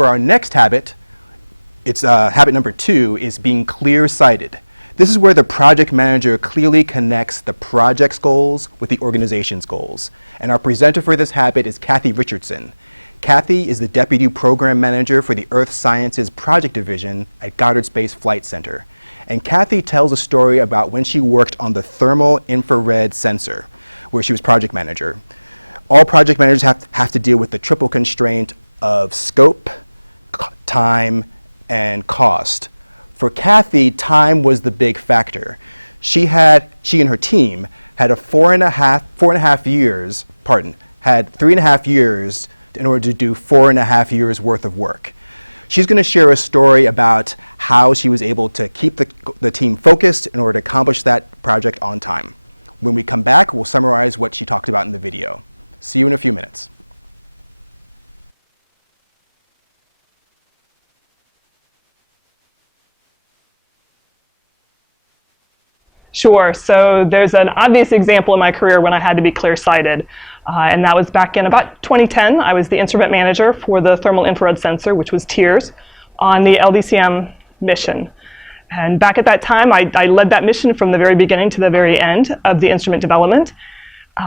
For our next habit, it's habit number 2 is being clear-sighted. This is where the project manager clearly connects the project's goals with the organization's goals. And our presenter for this habit is Kathy Richardson. Kathy is the Deputy Program Manager for the Earth Sciences Project Division at Goddard Space Flight Center. And Kathy tells a story about when she worked on the thermal infrared sensor, where she was project manager. All project managers have to deal with the triple constraint of scope, time, and cost. For Kathy, time was the big factor. She and her team had had 3.5 years in order to do 4.5 years worth of work. She's going to share a story about how she was able to keep the team focused in order to accomplish that project on time. When we come back, we'll summarize what she talked about in the video. See you in a few minutes. Sure. So there's an obvious example in my career when I had to be clear-sighted, and that was back in about 2010. I was the instrument manager for the thermal infrared sensor, which was TIRS, on the LDCM mission. And back at that time, I led that mission from the very beginning to the very end of the instrument development.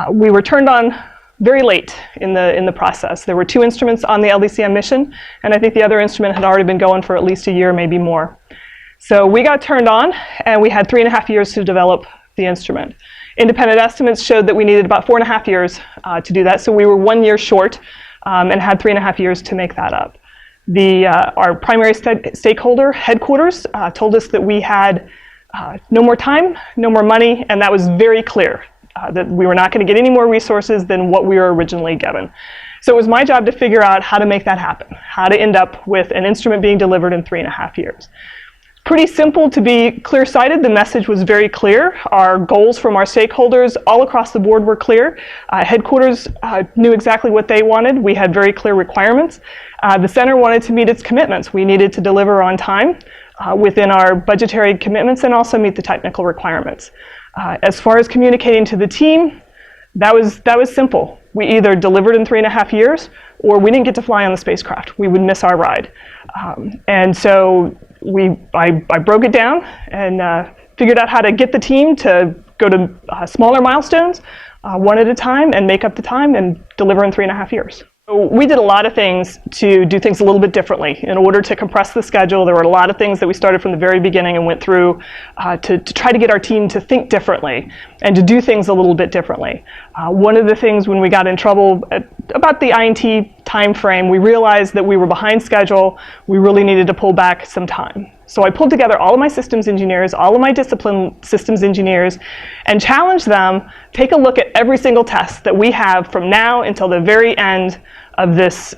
We were turned on very late in the process. There were 2 instruments on the LDCM mission, and I think the other instrument had already been going for at least a year, maybe more. So we got turned on, and we had 3.5 years to develop the instrument. Independent estimates showed that we needed about 4.5 years to do that, so we were 1 year short and had 3.5 years to make that up. Our primary stakeholder, headquarters, told us that we had no more time, no more money, and that was very clear, that we were not going to get any more resources than what we were originally given. So it was my job to figure out how to make that happen, how to end up with an instrument being delivered in 3.5 years. Pretty simple to be clear-sighted. The message was very clear. Our goals from our stakeholders all across the board were clear. Headquarters knew exactly what they wanted. We had very clear requirements. The center wanted to meet its commitments. We needed to deliver on time within our budgetary commitments and also meet the technical requirements. As far as communicating to the team, that was simple. We either delivered in 3.5 years or we didn't get to fly on the spacecraft. We would miss our ride. And so I broke it down and figured out how to get the team to go to smaller milestones, one at a time, and make up the time and deliver in 3.5 years. So we did a lot of things to do things a little bit differently. In order to compress the schedule, there were a lot of things that we started from the very beginning and went through to try to get our team to think differently and to do things a little bit differently. One of the things when we got in trouble about the INT time frame, we realized that we were behind schedule. We really needed to pull back some time. So I pulled together all of my systems engineers, all of my discipline systems engineers, and challenged them, take a look at every single test that we have from now until the very end of this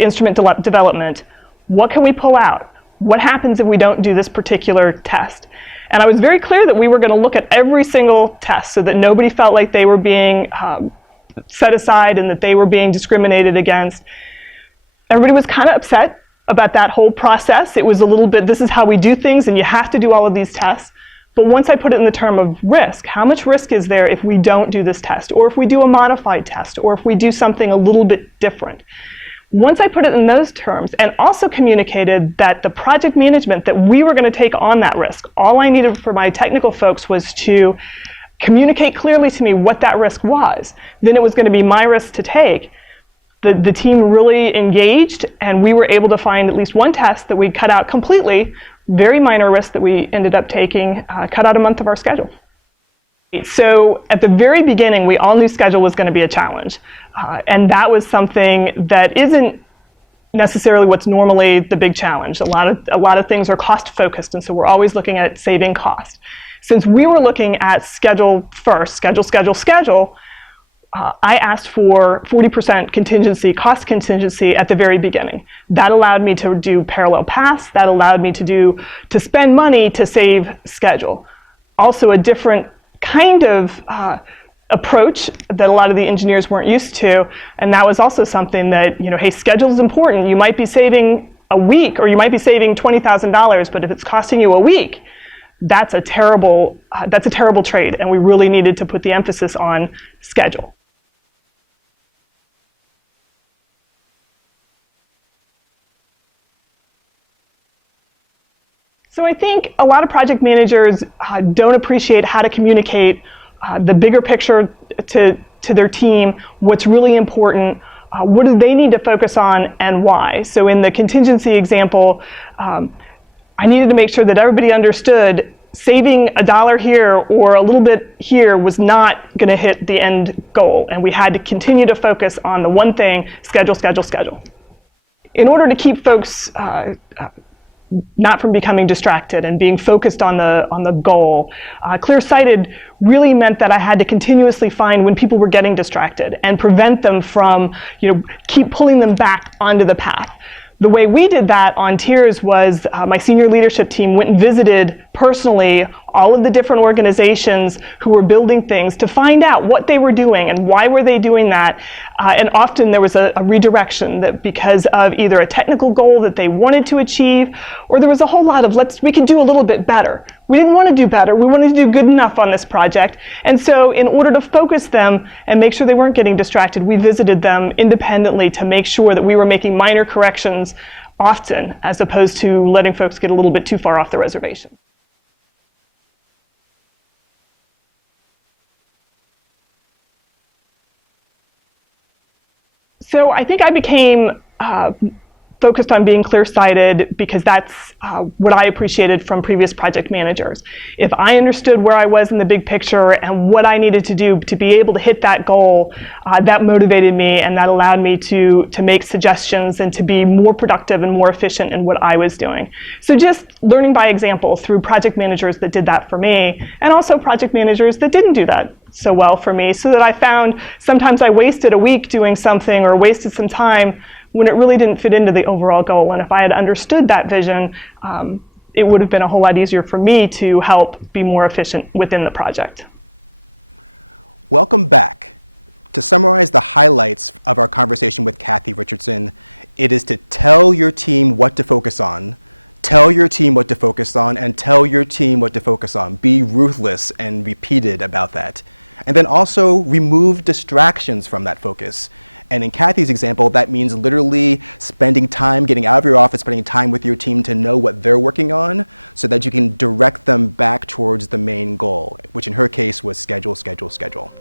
instrument development. What can we pull out? What happens if we don't do this particular test? And I was very clear that we were going to look at every single test so that nobody felt like they were being set aside and that they were being discriminated against. Everybody was kind of upset about that whole process. It was a little bit, this is how we do things and you have to do all of these tests. But once I put it in the term of risk, how much risk is there if we don't do this test, or if we do a modified test, or if we do something a little bit different? Once I put it in those terms and also communicated that the project management that we were going to take on that risk, all I needed for my technical folks was to communicate clearly to me what that risk was. Then it was going to be my risk to take. The team really engaged, and we were able to find at least one test that we cut out completely, very minor risk that we ended up taking, cut out a month of our schedule. So at the very beginning, we all knew schedule was going to be a challenge. And that was something that isn't necessarily what's normally the big challenge. A lot of things are cost focused, and so we're always looking at saving cost. Since we were looking at schedule first, schedule, I asked for 40% contingency, cost contingency at the very beginning. That allowed me to do parallel paths. That allowed me to spend money to save schedule. Also a different kind of approach that a lot of the engineers weren't used to, and that was also something that, hey, schedule is important. You might be saving a week, or you might be saving $20,000, but if it's costing you a week, that's a terrible trade, and we really needed to put the emphasis on schedule. So I think a lot of project managers don't appreciate how to communicate the bigger picture to their team, what's really important, what do they need to focus on, and why. So in the contingency example, I needed to make sure that everybody understood saving $1 here or a little bit here was not going to hit the end goal, and we had to continue to focus on the one thing: schedule, schedule, schedule. In order to keep folks not from becoming distracted and being focused on the goal, clear-sighted really meant that I had to continuously find when people were getting distracted and prevent them from, keep pulling them back onto the path. The way we did that on TIERS was my senior leadership team went and visited personally all of the different organizations who were building things to find out what they were doing and why were they doing that. And often there was a redirection that because of either a technical goal that they wanted to achieve, or there was a whole lot of we could do a little bit better. We didn't want to do better. We wanted to do good enough on this project. And so in order to focus them and make sure they weren't getting distracted, we visited them independently to make sure that we were making minor corrections often, as opposed to letting folks get a little bit too far off the reservation. So I think I became focused on being clear-sighted because that's what I appreciated from previous project managers. If I understood where I was in the big picture and what I needed to do to be able to hit that goal, that motivated me and that allowed me to make suggestions and to be more productive and more efficient in what I was doing. So just learning by example through project managers that did that for me, and also project managers that didn't do that so well for me, so that I found sometimes I wasted a week doing something or wasted some time when it really didn't fit into the overall goal. And if I had understood that vision, it would have been a whole lot easier for me to help be more efficient within the project. Welcome back. To summarize the highlights of our conversation with Kathy Richardson, it is to tell your team what to focus on, tell your team what to focus on, and tell your team what to focus on. Be ruthless and repeated about that. And then also remove distractions from that focus. And in Kathy's example, that means literally spending time, getting out of your office, spending time with your team to know what they're working on so that you can direct them back towards the main goal, which in her case was schedule, schedule, schedule.